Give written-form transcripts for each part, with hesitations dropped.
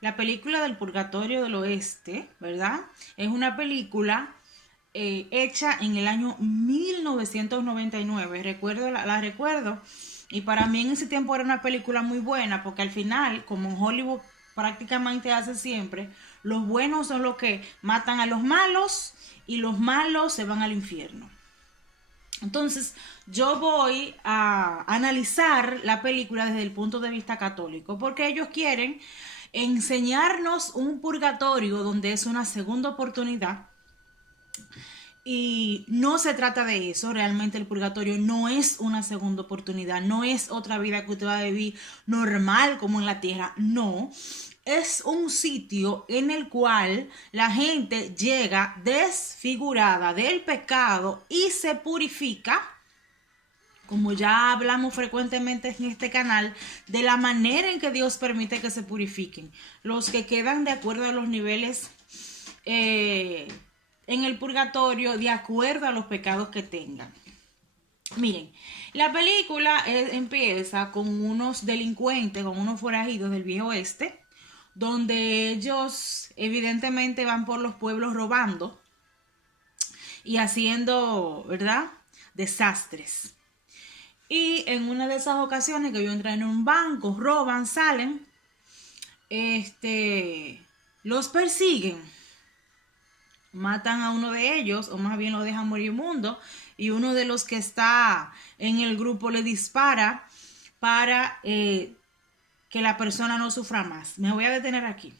La película del Purgatorio del Oeste, ¿verdad? Es una película hecha en el año 1999. Recuerdo, la recuerdo. Y para mí en ese tiempo era una película muy buena, porque al final, como en Hollywood prácticamente hace siempre, los buenos son los que matan a los malos y los malos se van al infierno. Entonces, yo voy a analizar la película desde el punto de vista católico, porque ellos quieren enseñarnos un purgatorio donde es una segunda oportunidad. Y no se trata de eso, realmente el purgatorio no es una segunda oportunidad, no es otra vida que usted va a vivir normal como en la tierra, no. Es un sitio en el cual la gente llega desfigurada del pecado y se purifica, como ya hablamos frecuentemente en este canal, de la manera en que Dios permite que se purifiquen. Los que quedan de acuerdo a los niveles eh, en el purgatorio, de acuerdo a los pecados que tengan. Miren, la película empieza con unos delincuentes, con unos forajidos del viejo oeste, donde ellos evidentemente van por los pueblos robando y haciendo, ¿verdad?, desastres. Y en una de esas ocasiones que ellos entran en un banco, roban, salen, los persiguen, matan a uno de ellos, o más bien lo dejan moribundo, y uno de los que está en el grupo le dispara para que la persona no sufra más. Me voy a detener aquí.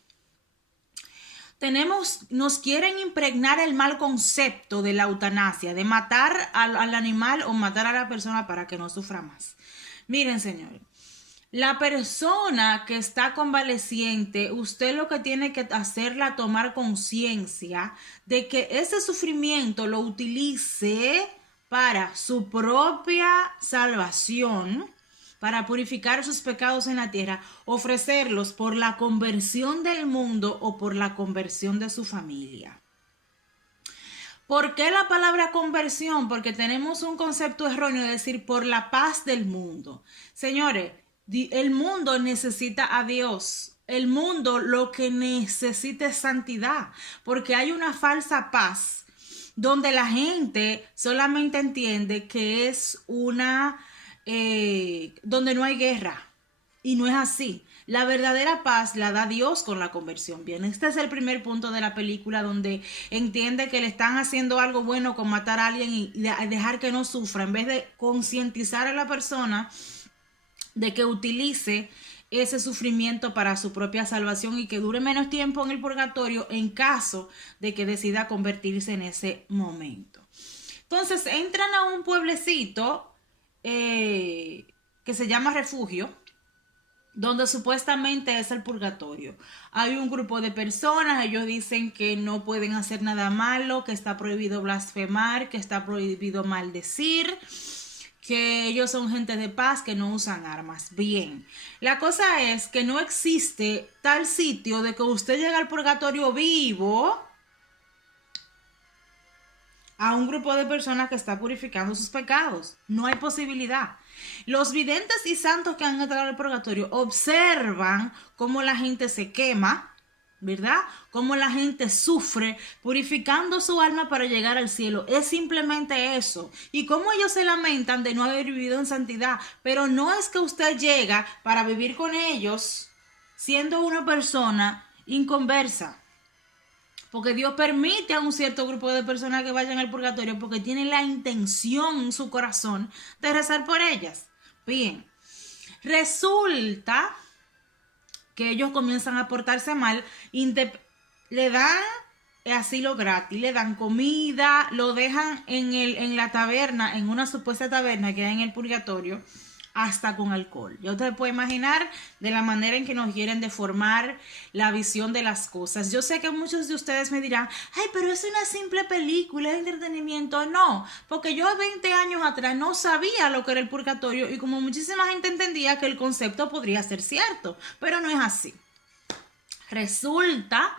Nos quieren impregnar el mal concepto de la eutanasia, de matar al animal o matar a la persona para que no sufra más. Miren, señores, la persona que está convaleciente, usted lo que tiene que hacerla tomar conciencia de que ese sufrimiento lo utilice para su propia salvación, para purificar sus pecados en la tierra, ofrecerlos por la conversión del mundo o por la conversión de su familia. ¿Por qué la palabra conversión? Porque tenemos un concepto erróneo de decir por la paz del mundo. Señores, el mundo necesita a Dios. El mundo lo que necesita es santidad, porque hay una falsa paz donde la gente solamente entiende que es donde no hay guerra. Y no es así. La verdadera paz la da Dios con la conversión. Bien, este es el primer punto de la película donde entiende que le están haciendo algo bueno con matar a alguien y dejar que no sufra, en vez de concientizar a la persona de que utilice ese sufrimiento para su propia salvación y que dure menos tiempo en el purgatorio en caso de que decida convertirse en ese momento. Entonces entran a un pueblecito que se llama Refugio, donde supuestamente es el purgatorio. Hay un grupo de personas, ellos dicen que no pueden hacer nada malo, que está prohibido blasfemar, que está prohibido maldecir, que ellos son gente de paz, que no usan armas. Bien, la cosa es que no existe tal sitio de que usted llegue al purgatorio vivo a un grupo de personas que está purificando sus pecados. No hay posibilidad. Los videntes y santos que han entrado al purgatorio observan cómo la gente se quema, ¿verdad? Cómo la gente sufre purificando su alma para llegar al cielo. Es simplemente eso. Y cómo ellos se lamentan de no haber vivido en santidad. Pero no es que usted llega para vivir con ellos siendo una persona inconversa. Porque Dios permite a un cierto grupo de personas que vayan al purgatorio porque tienen la intención en su corazón de rezar por ellas. Bien, resulta que ellos comienzan a portarse mal, le dan asilo gratis, le dan comida, lo dejan en la taberna, en una supuesta taberna que hay en el purgatorio, hasta con alcohol. Ya usted puede imaginar de la manera en que nos quieren deformar la visión de las cosas. Yo sé que muchos de ustedes me dirán, ay, pero es una simple película de entretenimiento. No, porque yo 20 años atrás no sabía lo que era el purgatorio y como muchísima gente entendía que el concepto podría ser cierto, pero no es así. Resulta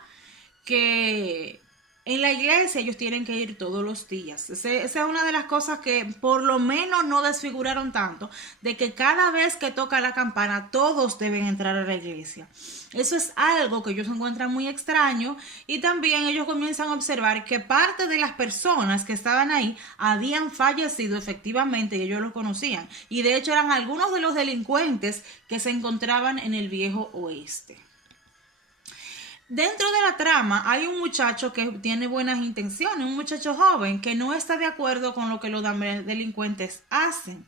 que En la iglesia ellos tienen que ir todos los días. Esa es una de las cosas que por lo menos no desfiguraron tanto, de que cada vez que toca la campana todos deben entrar a la iglesia. Eso es algo que ellos encuentran muy extraño, y también ellos comienzan a observar que parte de las personas que estaban ahí habían fallecido efectivamente y ellos lo conocían. Y de hecho eran algunos de los delincuentes que se encontraban en el viejo oeste. Dentro de la trama hay un muchacho que tiene buenas intenciones, un muchacho joven que no está de acuerdo con lo que los delincuentes hacen.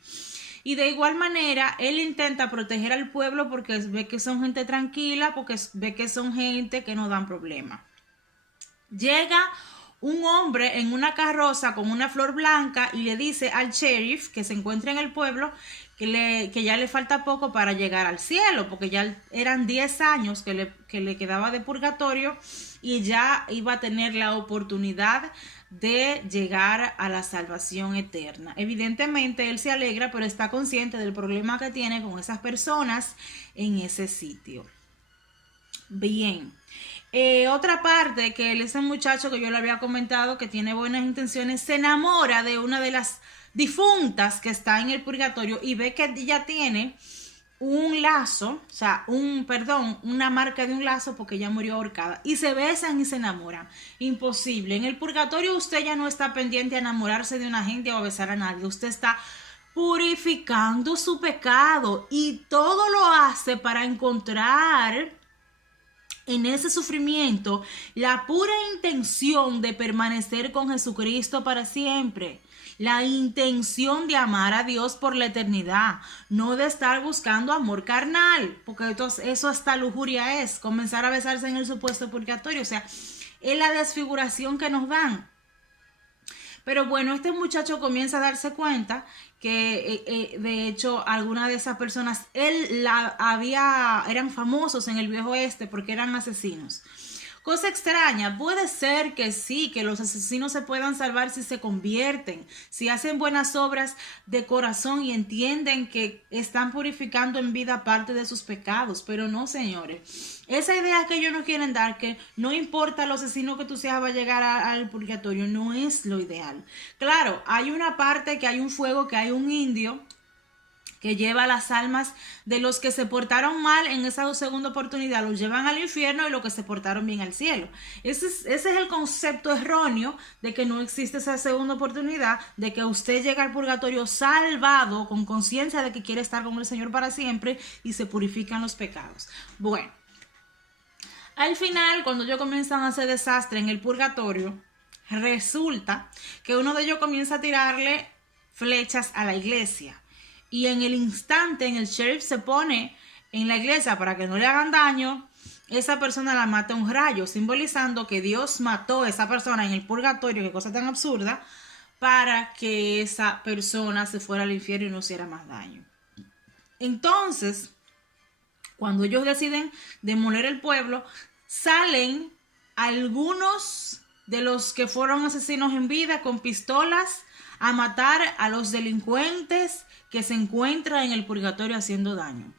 Y de igual manera, él intenta proteger al pueblo porque ve que son gente tranquila, porque ve que son gente que no dan problema. Llega un hombre en una carroza con una flor blanca y le dice al sheriff que se encuentra en el pueblo que ya le falta poco para llegar al cielo, porque ya eran 10 años que le quedaba de purgatorio y ya iba a tener la oportunidad de llegar a la salvación eterna. Evidentemente él se alegra, pero está consciente del problema que tiene con esas personas en ese sitio. Bien. Otra parte, que ese muchacho que yo le había comentado que tiene buenas intenciones, se enamora de una de las difuntas que está en el purgatorio y ve que ella tiene un lazo, o sea, una marca de un lazo porque ella murió ahorcada, y se besan y se enamoran. Imposible. En el purgatorio usted ya no está pendiente a enamorarse de una gente o a besar a nadie. Usted está purificando su pecado y todo lo hace para encontrar en ese sufrimiento la pura intención de permanecer con Jesucristo para siempre. La intención de amar a Dios por la eternidad, no de estar buscando amor carnal, porque entonces eso hasta lujuria es, comenzar a besarse en el supuesto purgatorio. O sea, es la desfiguración que nos dan. Pero bueno, este muchacho comienza a darse cuenta que de hecho algunas de esas personas eran famosos en el viejo oeste porque eran asesinos. Cosa extraña, puede ser que sí, que los asesinos se puedan salvar si se convierten, si hacen buenas obras de corazón y entienden que están purificando en vida parte de sus pecados, pero no, señores. Esa idea que ellos no quieren dar, que no importa lo asesino que tú seas va a llegar al purgatorio, no es lo ideal. Claro, hay una parte que hay un fuego, que hay un indio que lleva las almas de los que se portaron mal en esa segunda oportunidad, los llevan al infierno, y los que se portaron bien al cielo. Ese es el concepto erróneo de que no existe esa segunda oportunidad, de que usted llega al purgatorio salvado, con conciencia de que quiere estar con el Señor para siempre y se purifican los pecados. Bueno, al final, cuando ellos comienzan a hacer desastre en el purgatorio, resulta que uno de ellos comienza a tirarle flechas a la iglesia. Y en el instante en el sheriff se pone en la iglesia para que no le hagan daño, esa persona la mata un rayo, simbolizando que Dios mató a esa persona en el purgatorio, qué cosa tan absurda, para que esa persona se fuera al infierno y no hiciera más daño. Entonces, cuando ellos deciden demoler el pueblo, salen algunos de los que fueron asesinos en vida con pistolas a matar a los delincuentes que se encuentran en el purgatorio haciendo daño.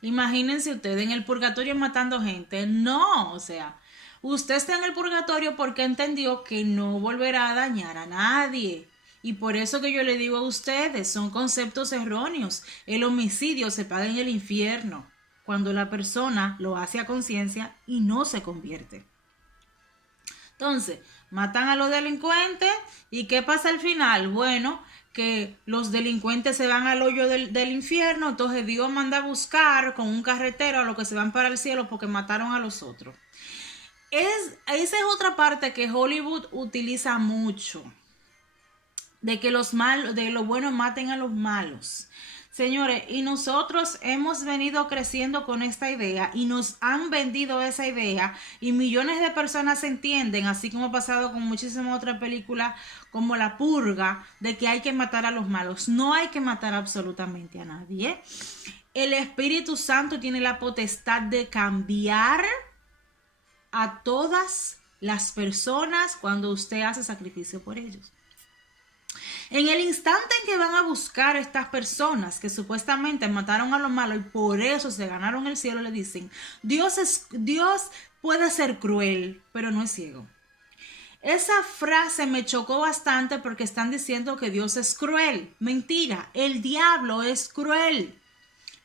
Imagínense ustedes en el purgatorio matando gente. No, o sea, usted está en el purgatorio porque entendió que no volverá a dañar a nadie. Y por eso que yo le digo a ustedes, son conceptos erróneos. El homicidio se paga en el infierno cuando la persona lo hace a conciencia y no se convierte. Entonces, matan a los delincuentes, ¿y qué pasa al final? Bueno, que los delincuentes se van al hoyo del infierno, entonces Dios manda a buscar con un carretero a los que se van para el cielo porque mataron a los otros. Esa es otra parte que Hollywood utiliza mucho, de que los buenos maten a los malos. Señores, y nosotros hemos venido creciendo con esta idea y nos han vendido esa idea y millones de personas entienden, así como ha pasado con muchísimas otras películas como La Purga, de que hay que matar a los malos. No hay que matar absolutamente a nadie. El Espíritu Santo tiene la potestad de cambiar a todas las personas cuando usted hace sacrificio por ellos. En el instante en que van a buscar a estas personas que supuestamente mataron a los malos y por eso se ganaron el cielo, le dicen, Dios puede ser cruel, pero no es ciego. Esa frase me chocó bastante porque están diciendo que Dios es cruel. Mentira, el diablo es cruel.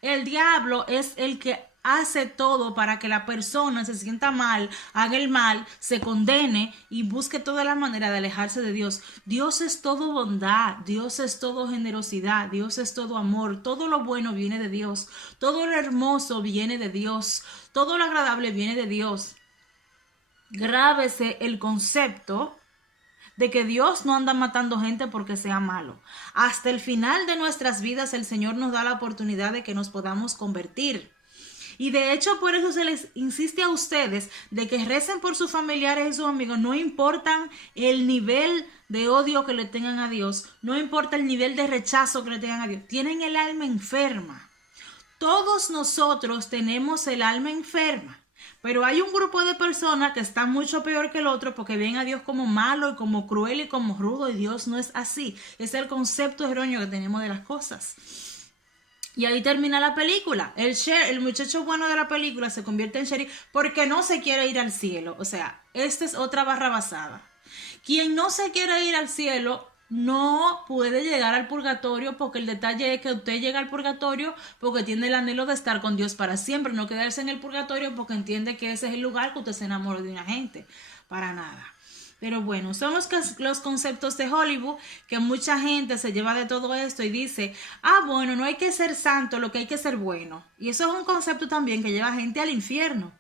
El diablo es el que hace todo para que la persona se sienta mal, haga el mal, se condene y busque toda la manera de alejarse de Dios. Dios es todo bondad, Dios es todo generosidad, Dios es todo amor. Todo lo bueno viene de Dios, todo lo hermoso viene de Dios, todo lo agradable viene de Dios. Grábese el concepto de que Dios no anda matando gente porque sea malo. Hasta el final de nuestras vidas el Señor nos da la oportunidad de que nos podamos convertir. Y de hecho por eso se les insiste a ustedes de que recen por sus familiares y sus amigos, no importa el nivel de odio que le tengan a Dios, no importa el nivel de rechazo que le tengan a Dios, tienen el alma enferma. Todos nosotros tenemos el alma enferma. Pero hay un grupo de personas que están mucho peor que el otro porque ven a Dios como malo y como cruel y como rudo, y Dios no es así. Es el concepto erróneo que tenemos de las cosas. Y ahí termina la película. El muchacho bueno de la película se convierte en sheriff porque no se quiere ir al cielo. O sea, esta es otra barra basada. Quien no se quiere ir al cielo no puede llegar al purgatorio, porque el detalle es que usted llega al purgatorio porque tiene el anhelo de estar con Dios para siempre, no quedarse en el purgatorio porque entiende que ese es el lugar que usted se enamora de una gente. Para nada. Pero bueno, son los conceptos de Hollywood que mucha gente se lleva de todo esto y dice, bueno, no hay que ser santo, lo que hay que ser bueno. Y eso es un concepto también que lleva gente al infierno.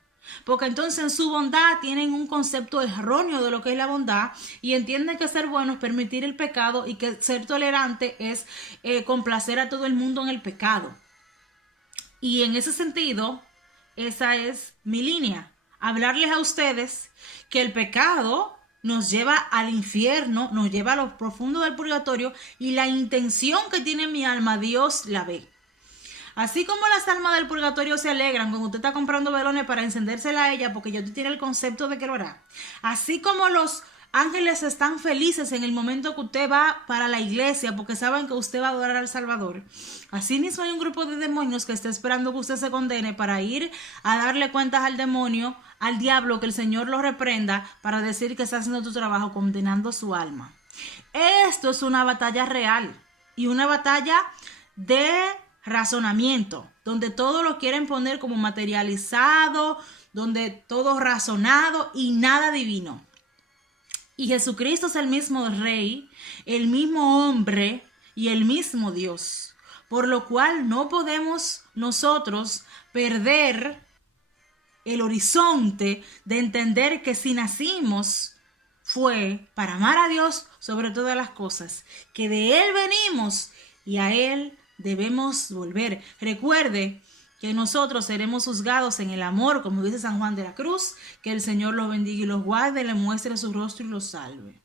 Porque entonces en su bondad tienen un concepto erróneo de lo que es la bondad y entienden que ser bueno es permitir el pecado y que ser tolerante es complacer a todo el mundo en el pecado. Y en ese sentido, esa es mi línea. Hablarles a ustedes que el pecado nos lleva al infierno, nos lleva a lo profundo del purgatorio, y la intención que tiene mi alma, Dios la ve. Así como las almas del purgatorio se alegran cuando usted está comprando velones para encendérsela a ella porque ya usted tiene el concepto de que lo hará. Así como los ángeles están felices en el momento que usted va para la iglesia porque saben que usted va a adorar al Salvador. Así mismo hay un grupo de demonios que está esperando que usted se condene para ir a darle cuentas al demonio, al diablo, que el Señor lo reprenda, para decir que está haciendo tu trabajo condenando su alma. Esto es una batalla real y una batalla de razonamiento, donde todo lo quieren poner como materializado, donde todo razonado y nada divino. Y Jesucristo es el mismo Rey, el mismo hombre y el mismo Dios, por lo cual no podemos nosotros perder el horizonte de entender que si nacimos fue para amar a Dios sobre todas las cosas, que de Él venimos y a Él debemos volver. Recuerde que nosotros seremos juzgados en el amor, como dice San Juan de la Cruz. Que el Señor los bendiga y los guarde, le muestre su rostro y los salve.